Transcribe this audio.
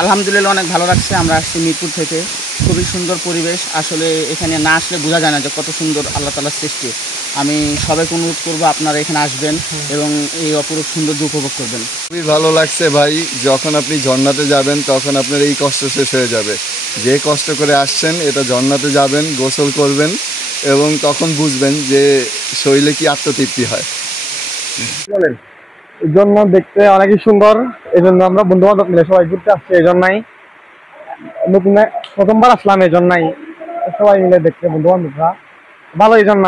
আলহামদুলিল্লাহ অনেক ভালো লাগছে। আমরা আসছি মিরপুর থেকে, খুবই সুন্দর পরিবেশ। আসলে এখানে না আসলে বোঝা যায় না যে কত সুন্দর আল্লাহ তাআলার সৃষ্টি। আমি সবাইকে অনুরোধ করবো আপনারা এখানে আসবেন এবং এই অপরূপ সৌন্দর্য উপভোগ করবেন। খুবই ভালো লাগছে ভাই, যখন আপনি ঝর্ণাতে যাবেন তখন আপনার এই কষ্ট শেষ হয়ে যাবে। যে কষ্ট করে আসছেন এটা ঝর্ণাতে যাবেন, গোসল করবেন এবং তখন বুঝবেন যে শরীরে কি আত্মতৃপ্তি হয়। বলেন এই জন্য দেখতে অনেকই সুন্দর, এই জন্য আমরা বন্ধু বান্ধব মিলে সবাই ঘুরতে আসছি। এই জন্যই নতুন প্রথমবার আসলাম, এই জন্যই সবাই মিলে দেখতে বন্ধু বান্ধবরা ভালো, এই জন্য।